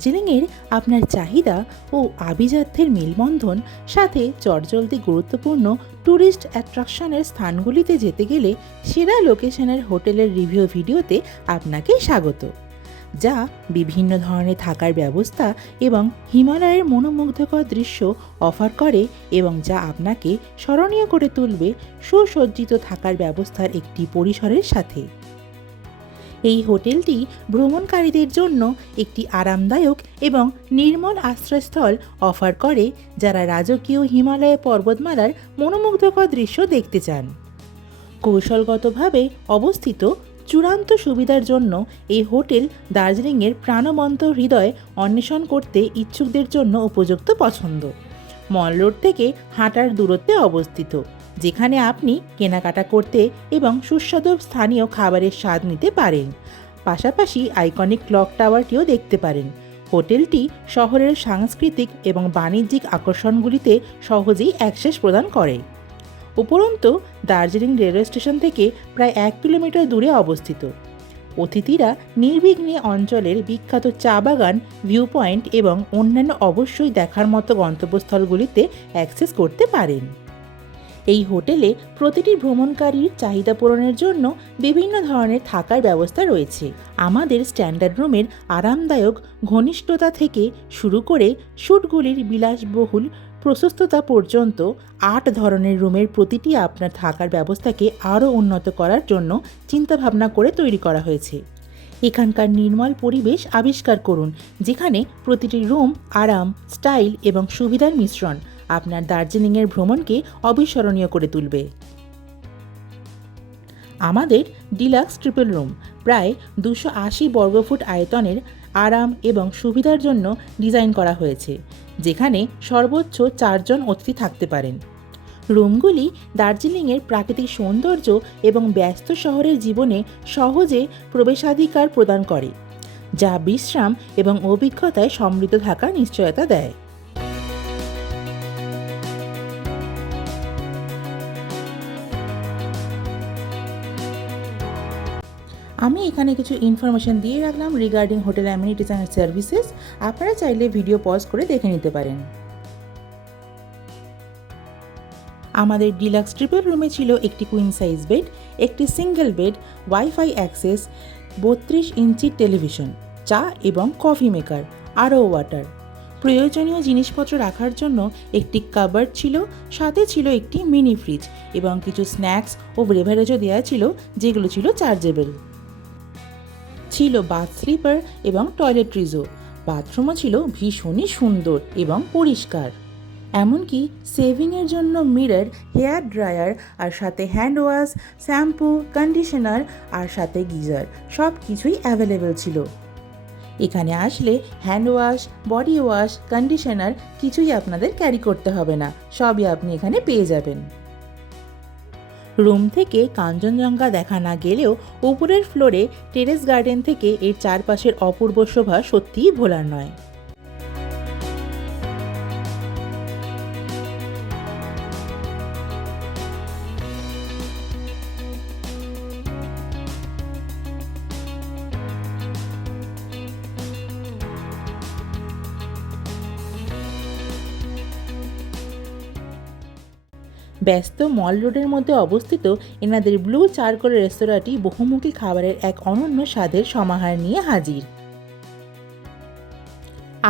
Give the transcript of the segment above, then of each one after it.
দার্জিলিংয়ের আপনার চাহিদা ও আভিজাত্যের মেলবন্ধন সাথে চটজলদি গুরুত্বপূর্ণ ট্যুরিস্ট অ্যাট্রাকশনের স্থানগুলিতে যেতে গেলে সেরা লোকেশনের হোটেলের রিভিউ ভিডিওতে আপনাকে স্বাগত, যা বিভিন্ন ধরনের থাকার ব্যবস্থা এবং হিমালয়ের মনোমুগ্ধকর দৃশ্য অফার করে এবং যা আপনাকে স্মরণীয় করে তুলবে সুসজ্জিত থাকার ব্যবস্থার একটি পরিসরের সাথে। এই হোটেলটি ভ্রমণকারীদের জন্য একটি আরামদায়ক এবং নির্মল আশ্রয়স্থল অফার করে যারা রাজকীয় হিমালয় পর্বতমালার মনোমুগ্ধকর দৃশ্য দেখতে চান। কৌশলগতভাবে অবস্থিত চূড়ান্ত সুবিধার জন্য এই হোটেল দার্জিলিংয়ের প্রাণবন্ত হৃদয় অন্বেষণ করতে ইচ্ছুকদের জন্য উপযুক্ত পছন্দ। মল রোড থেকে হাঁটার দূরত্বে অবস্থিত, যেখানে আপনি কেনাকাটা করতে এবং সুস্বাদু স্থানীয় খাবারের স্বাদ নিতে পারেন। পাশাপাশি আইকনিক ক্লক টাওয়ারটিও দেখতে পারেন। হোটেলটি শহরের সাংস্কৃতিক এবং বাণিজ্যিক আকর্ষণগুলিতে সহজেই অ্যাক্সেস প্রদান করে। উপরন্তু দার্জিলিং রেলওয়ে স্টেশন থেকে প্রায় 1 কিলোমিটার দূরে অবস্থিত। অতিথিরা নির্বিঘ্নে অঞ্চলের বিখ্যাত চা বাগান, ভিউ পয়েন্ট এবং অন্যান্য অবশ্যই দেখার মতো গন্তব্যস্থলগুলিতে অ্যাক্সেস করতে পারেন। এই হোটেলে প্রতিটি ভ্রমণকারীর চাহিদা পূরণের জন্য বিভিন্ন ধরনের থাকার ব্যবস্থা রয়েছে। আমাদের স্ট্যান্ডার্ড রুমের আরামদায়ক ঘনিষ্ঠতা থেকে শুরু করে স্যুটগুলির বিলাসবহুল প্রশস্ততা পর্যন্ত 8 ধরনের রুমের প্রতিটি আপনার থাকার ব্যবস্থাকে আরও উন্নত করার জন্য চিন্তাভাবনা করে তৈরি করা হয়েছে। এখানকার নির্মল পরিবেশ আবিষ্কার করুন, যেখানে প্রতিটি রুম আরাম, স্টাইল এবং সুবিধার মিশ্রণ আপনার দার্জিলিংয়ের ভ্রমণকে অবিস্মরণীয় করে তুলবে। আমাদের ডিলাক্স ট্রিপল রুম প্রায় 280 বর্গফুট আয়তনের আরাম এবং সুবিধার জন্য ডিজাইন করা হয়েছে, যেখানে সর্বোচ্চ 4 জন অতিথি থাকতে পারেন। রুমগুলি দার্জিলিংয়ের প্রাকৃতিক সৌন্দর্য এবং ব্যস্ত শহরের জীবনে সহজে প্রবেশাধিকার প্রদান করে, যা বিশ্রাম এবং অভিজ্ঞতায় সমৃদ্ধ থাকার নিশ্চয়তা দেয়। আমি এখানে কিছু ইনফরমেশন দিয়ে রাখলাম regarding hotel amenities and services. আপনারা চাইলে ভিডিও পজ করে দেখে নিতে পারেন। আমাদের ডিলাক্স ট্রিপল রুমে ছিল একটি কুইন সাইজ বেড, একটি সিঙ্গেল বেড, ওয়াইফাই অ্যাক্সেস, 32 ইঞ্চির টেলিভিশন, চা এবং কফি মেকার, আরও ওয়াটার। প্রয়োজনীয় জিনিসপত্র রাখার জন্য একটি কাবার্ড ছিল, সাথে ছিল একটি মিনি ফ্রিজ এবং কিছু স্ন্যাক্স ও বেভারেজও দেওয়া ছিল, যেগুলো ছিল চার্জেবল। ছিল বাথ স্লিপার এবং টয়লেট্রিজও। বাথরুমও ছিল ভীষণই সুন্দর এবং পরিষ্কার। এমনকি সেভিংয়ের জন্য মিরর, হেয়ার ড্রায়ার, আর সাথে হ্যান্ড ওয়াশ, শ্যাম্পু, কন্ডিশনার আর সাথে গিজার সব কিছুই অ্যাভেলেবেল ছিল। এখানে আসলে hand wash, body wash, conditioner কিছুই আপনাদের ক্যারি করতে হবে না, সবই আপনি এখানে পেয়ে যাবেন। রুম থেকে কাঞ্চনজঙ্ঘা দেখা না গেলেও উপরের ফ্লোরে টেরেস গার্ডেন থেকে এর চারপাশের অপূর্ব শোভা সত্যিই ভোলার নয়। ব্যস্ত মল রোডের মধ্যে অবস্থিত এনাদের ব্লু চারকোল রেস্তোরাঁটি বহুমুখী খাবারের এক অনন্য স্বাদের সমাহার নিয়ে হাজির।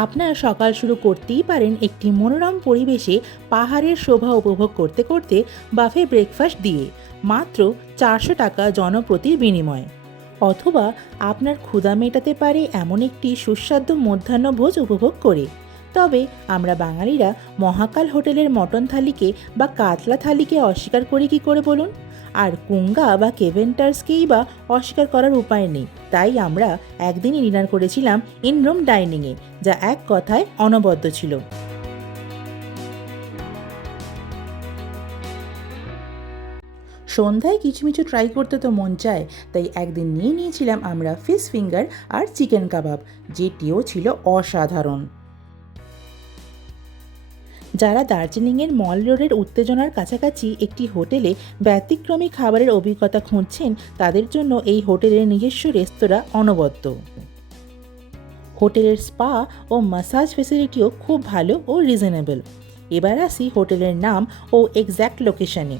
আপনারা সকাল শুরু করতেই পারেন একটি মনোরম পরিবেশে পাহাড়ের শোভা উপভোগ করতে করতে বাফে ব্রেকফাস্ট দিয়ে, মাত্র 400 টাকা জনপ্রতির বিনিময়ে। অথবা আপনার ক্ষুধা মেটাতে পারে এমন একটি সুস্বাদু মধ্যাহ্নভোজ উপভোগ করে। তবে আমরা বাঙালিরা মহাকাল হোটেলের মটন থালিকে বা কাতলা থালিকে অস্বীকার করি কী করে বলুন? আর কুঙ্গা বা কেভেন্টার্সকেই বা অস্বীকার করার উপায় নেই। তাই আমরা একদিনই ডিনার করেছিলাম ইন রুম ডাইনিংয়ে, যা এক কথায় অনবদ্য ছিল। সন্ধ্যায় কিচমিচু ট্রাই করতে তো মন চায়, তাই একদিন নিয়েছিলাম আমরা ফিশ ফিঙ্গার আর চিকেন কাবাব, যেটিও ছিল অসাধারণ। যারা দার্জিলিংয়ের মল রোডের উত্তেজনার কাছাকাছি একটি হোটেলে ব্যতিক্রমী খাবারের অভিজ্ঞতা খুঁজছেন, তাদের জন্য এই হোটেলের নিজস্ব রেস্তোরাঁ অনবদ্য। হোটেলের স্পা ও ম্যাসাজ ফেসিলিটিও খুব ভালো ও রিজনেবল। এবার আসি হোটেলের নাম ও এক্স্যাক্ট লোকেশনে।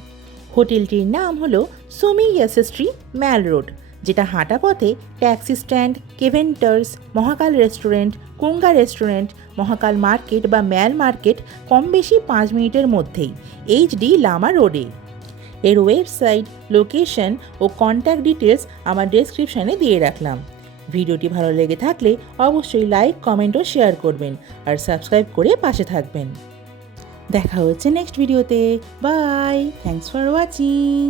হোটেলটির নাম হলো সুমি ইয়াসেস্ট্রি ম্যাল রোড, যেটা হাঁটা পথে ট্যাক্সি স্ট্যান্ড, কেভেন্টার্স, মহাকাল রেস্টুরেন্ট, কুঙ্গা রেস্টুরেন্ট, মহাকাল মার্কেট বা ম্যাল মার্কেট কম বেশি 5 মিনিটের মধ্যেই HD লামা রোডে। এর ওয়েবসাইট, লোকেশন ও কন্ট্যাক্ট ডিটেলস আমার ডেসক্রিপশানে দিয়ে রাখলাম। ভিডিওটি ভালো লেগে থাকলে অবশ্যই লাইক, কমেন্ট ও শেয়ার করবেন আর সাবস্ক্রাইব করে পাশে থাকবেন। দেখা হচ্ছে নেক্সট ভিডিওতে। Bye, thanks for watching.